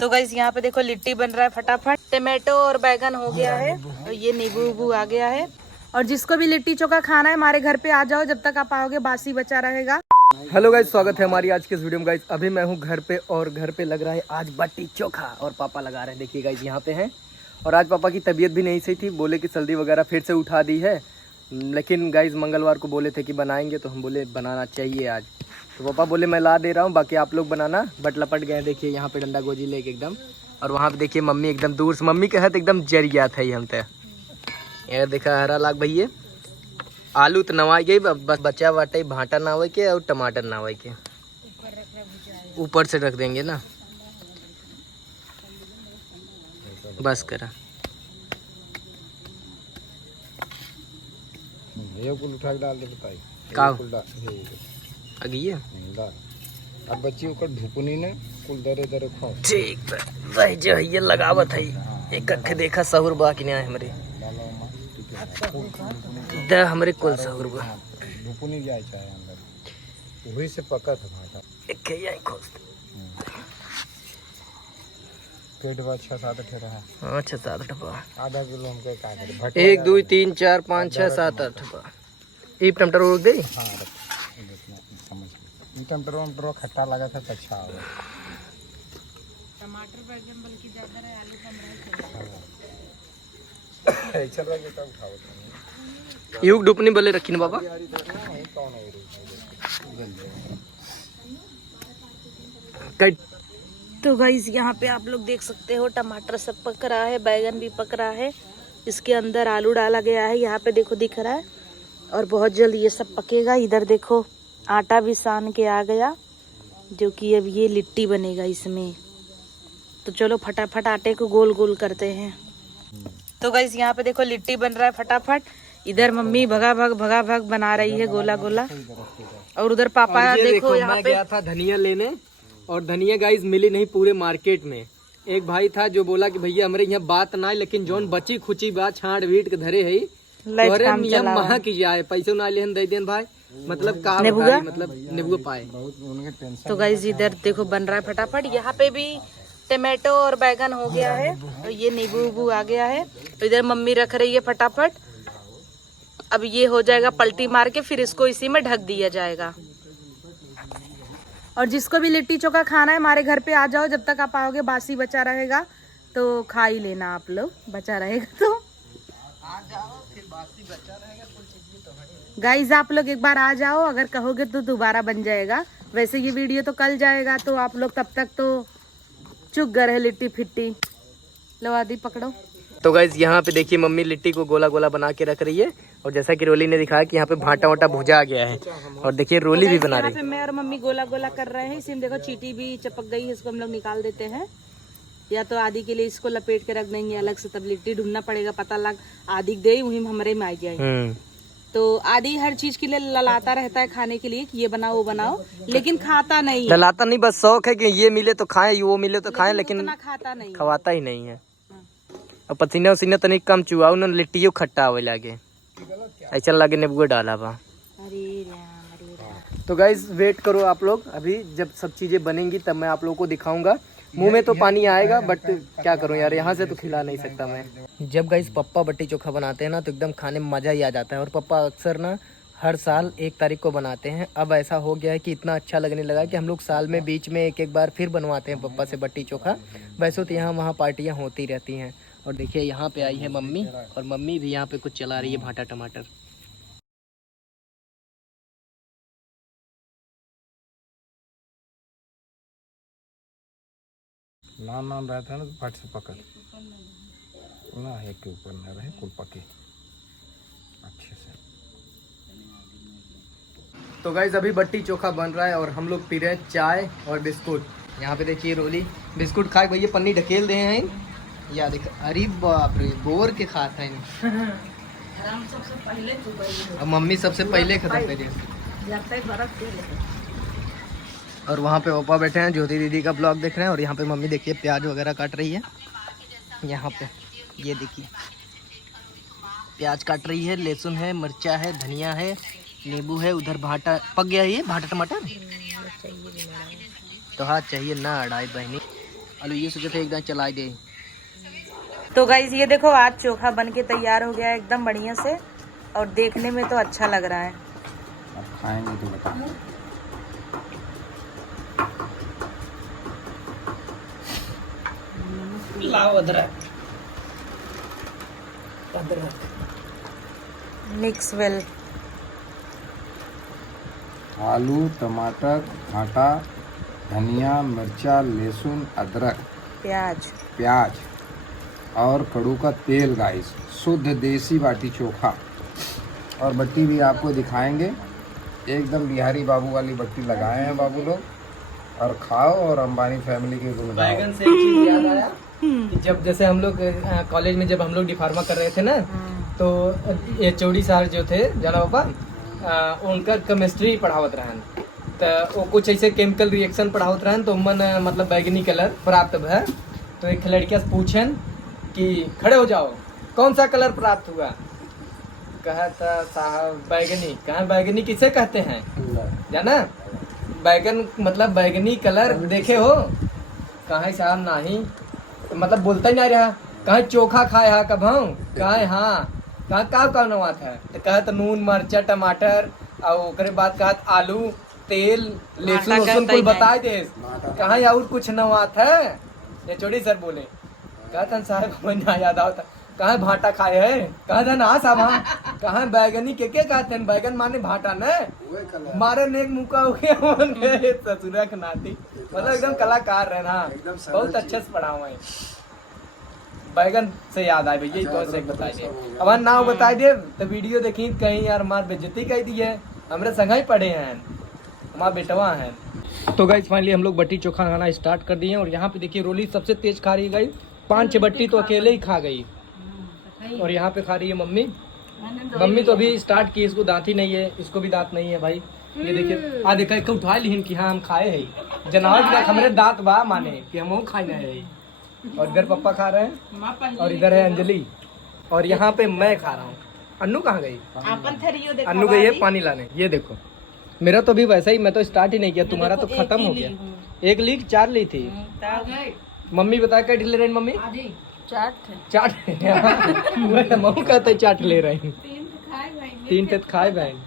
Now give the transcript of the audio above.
तो गाइस यहाँ पे देखो लिट्टी बन रहा है फटाफट। टमाटो और बैगन हो गया है और ये नींबू उबू आ गया है। और जिसको भी लिट्टी चोखा खाना है हमारे घर पे आ जाओ, जब तक आप आओगे बासी बचा रहेगा। हेलो गाइस, स्वागत है हमारी आज के इस वीडियो में। गाइस अभी मैं हूँ घर पे और घर पे लग रहा है आज बट्टी चोखा और पापा लगा रहे हैं। देखिए गाइस यहाँ पे हैं और आज पापा की तबीयत भी नहीं सही थी, बोले कि सर्दी वगैरह फिर से उठा दी है। लेकिन गाइस मंगलवार को बोले थे कि बनाएंगे, तो हम बोले बनाना चाहिए आज। तो पापा बोले मैं ला दे रहा हूँ, बाकी आप लोग बनाना। बट लपट गए देखिए यहाँ पे डंडा गोजी लेके एकदम। और वहाँ पे देखिए मम्मी एकदम दूर से, मम्मी के हाथ एकदम जर गया था ही हम तो। यार देखा हरा लाग भैया, आलू तो नवाई गई, बस बचा बाटे भाटा नावे के और टमाटर नावे के ऊपर से रख देंगे ना, बस करा। ये कुल उठा के डाल दे बताई का अगी है अब बच्ची ओकर ढुकुनी ने कुल दरे दरे खाओ। ठीक भाई जो ये लगावत है एक अखे देखा सहूर बा कि नहीं हमरे द हमरे कुल सहूर बा ढुकुनी जाए चाहे अंदर वही से पका था भाटा एक के यही खोज पेट बा 6-7 ठे रहा। हां 6-7 ठपा आधा किलो हमके का करे 1 2 3 4 5 6 7 8 ठपा। ई टमाटर रोक दे। हां समझ ये टमाटर खट्टा लगा था तो अच्छा हो। टमाटर बैगन बल्कि ज्यादा है, आलू कम रहा है चल रहा है तब खाओ। युग डुपनी बले रखी ना बाबा। कौन है कट तो गाइस यहाँ पे आप लोग देख सकते हो टमाटर सब पक रहा है, बैगन भी पक रहा है, इसके अंदर आलू डाला गया है। यहाँ पे देखो दिख रहा है और बहुत जल्द ये सब पकेगा। इधर देखो आटा भी सान के आ गया, जो कि अब ये लिट्टी बनेगा इसमें। तो चलो फटाफट आटे को गोल गोल करते हैं। तो गाइस यहाँ पे देखो लिट्टी बन रहा है फटाफट। इधर मम्मी भगा भग बना रही है गोला गोला, और उधर पापा देखो यहाँ मैं पे गया था धनिया लेने और धनिया गाइस मिली नहीं पूरे मार्केट में। एक भाई था जो बोला कि भैया हमारे यहाँ बात ना, लेकिन जौन बची खुची बात छाड़ बीट के धरे है तोरे नियम महा की जाए, पैसों ना लेहन दे देन भाई, मतलब का भाई, मतलब नेबुआ पाए। तो गाइस इधर देखो बन रहा है फटाफट। यहाँ पे भी टमाटो और बैगन हो गया है और ये नींबू उबू आ गया है। तो इधर मम्मी रख रही है फटाफट। अब ये हो जाएगा पलटी मार के, फिर इसको इसी में ढक दिया जाएगा। और जिसको भी लिट्टी चोखा खाना है हमारे घर पे आ जाओ, जब तक आप आओगे बासी बचा रहेगा तो खा ही लेना आप लोग, बचा रहेगा तो आ जाओ, फिर बासी बचा रहेगा तो चाहिए तो गाइस आप लोग एक बार आ जाओ, अगर कहोगे तो दोबारा बन जाएगा। वैसे ये वीडियो तो कल जाएगा, तो आप लोग तब तक तो चुक गए है लिट्टी फिट्टी। लो आदि पकड़ो। तो गाइस यहाँ पे देखिए मम्मी लिट्टी को गोला गोला बना के रख रही है, और जैसा कि रोली ने दिखाया कि यहाँ पे भाटा वाटा भुजा गया है, और देखिए रोली भी बना रही है। मैं और मम्मी गोला गोला कर रहे हैं। इसी में देखो चीटी भी चपक गई है, इसको हम लोग निकाल देते हैं, या तो आदि के लिए इसको लपेट के रख देंगे अलग से, तब लिट्टी ढूंढना पड़ेगा, पता लग आदि दे वही हमारे में आ जाए। तो आदि हर चीज के लिए ललाता रहता है खाने के लिए कि ये बनाओ वो बनाओ, लेकिन खाता नहीं है। ललाता नहीं, बस शौक है कि ये मिले तो खाएं, वो मिले तो खाएं, लेकिन खाता नहीं, खवाता ही नहीं है। और पसीना उसीना तनिक कम चुआ, उन्होंने लिट्टियों खट्टा आवे लागे, ऐसा लगे नेबुआ डाला बा। तो गाइस वेट करो आप लोग, अभी जब सब चीजें बनेंगी तब मैं आप लोगों को दिखाऊंगा। मुंह में तो पानी आएगा, बट क्या करूं यार, यहाँ से तो खिला नहीं सकता मैं। जब गाइस पप्पा बट्टी चोखा बनाते हैं ना तो एकदम खाने में मजा ही आ जाता है। और पप्पा अक्सर ना हर साल 1 तारीख को बनाते हैं। अब ऐसा हो गया है कि इतना अच्छा लगने लगा कि हम लोग साल में बीच में एक बार फिर बनवाते हैं पप्पा से बट्टी चोखा। वैसे तो यहाँ वहाँ पार्टियाँ होती रहती हैं। और देखिए यहाँ पे आई है मम्मी, और मम्मी भी यहाँ पे कुछ चला रही है भाटा टमाटर। नाम रहता है ना तो फट से पकड़ ना, एक के ऊपर न रहे, कुल पके अच्छे से। तो गाइस अभी बट्टी चोखा बन रहा है और हम लोग पी रहे हैं चाय और बिस्कुट। यहाँ पे देखिए रोली बिस्कुट खा के भैया पन्नी ढकेल दे हैं या देख, अरे बाप रे बोर के खाता है। अब मम्मी सबसे पहले खत्म करिए। और वहाँ पे पापा बैठे हैं, ज्योति दीदी का ब्लॉग देख रहे हैं, और यहाँ पे मम्मी देखिए प्याज वगैरह काट रही है। यहाँ पे ये देखिए प्याज काट रही है, लहसुन है, मिर्चा है, धनिया है, नींबू है। उधर भाटा पक गया, ये भाटा टमाटर तो हाँ चाहिए ना अड़ाई बहनी। आलू ये सोचे थे एकदम चला दे। तो गाइस ये देखो आज चोखा बन के तैयार हो गया है एकदम बढ़िया से, और देखने में तो अच्छा लग रहा है। अब खाएंगे तो बता। लाओ अदरक, अदरक मिक्स वेल। आलू, टमाटर, भाटा, धनिया, मिर्चा, लहसुन, अदरक, प्याज और कड़ू का तेल गाइस, शुद्ध देसी बाटी चोखा। और बट्टी भी आपको दिखाएंगे, एकदम बिहारी बाबू वाली बट्टी लगाए हैं बाबू लोग। और खाओ और अंबानी फैमिली के गुण गाओ। बैगन से एक चीज याद आया कि जब जैसे हम लोग कॉलेज में जब हम लोग डिफार्मा कर रहे थे ना, तो ये चौड़ी साहब जो थे जाना बाबा, उनका केमिस्ट्री पढ़ावत रहन, तो वो कुछ ऐसे केमिकल रिएक्शन पढ़ावत रहन, तो मन मतलब बैगनी कलर प्राप्त है। तो एक लड़किया से पूछन कि खड़े हो जाओ, कौन सा कलर प्राप्त हुआ? कहा था साहब बैगनी। कहा बैगनी किसे कहते हैं जाना? बैगन मतलब बैगनी कलर देखे हो? कहा साहब नहीं, मतलब बोलता ही नहीं रहा। कहा चोखा खाए हा कब हम? कहा हाँ। कहा का नवात है? तो कहा तो नून मरचा टमाटर और ओकरे बाद कहा आलू तेल लहसुन वसुन कुल बताए दे। कहा और कुछ नवात है? ये चोड़ी सर बोले। कहा था साहब हमें ना याद आता। कहा भाटा खाए है? कहा था ना साहब। कहा बैगनी के कहते हैं? बैगन माने भाटा न मारे नेक मुका हो गया ससुरा के नाती। मतलब एकदम कलाकार है ना, बहुत अच्छे से पढ़ा हुआ है। बैगन से याद आए भैया तो से बताई दे। अब नाम बताई दे तो वीडियो देखी कहीं यार मार बेइज्जती कह दी है। हमरे संग ही पढ़े हैं, हमारा बेटवा है। तो गाइस फाइनली हम लोग बट्टी चोखा खाना स्टार्ट कर दिए। और यहाँ पे देखिए रोली सबसे तेज खा रही है गाइस, 5-6 बट्टी तो अकेले ही खा गई। और यहाँ पे खा रही है मम्मी। मम्मी तो अभी स्टार्ट की, इसको दांत ही नहीं है, इसको भी दांत नहीं है भाई। ये देखिए आ देखा एक उठा ली कि हाँ हम खाए है। जनावर की हमारे दांत बा माने कि हम खाए है। और इधर पापा खा रहे हैं और इधर है अंजलि। और यहाँ पे मैं खा रहा हूँ। अन्नू कहाँ गई? अन्नू गई है पानी लाने। ये देखो मेरा तो भी वैसा ही, मैं तो स्टार्ट ही नहीं किया। तुम्हारा तो खत्म हो गया। 1 लीक 4 ली थी। मम्मी बता क्या ले रही मम्मी? चाट। मम्मी कहते चाट ले रही। 3 खाए बहन।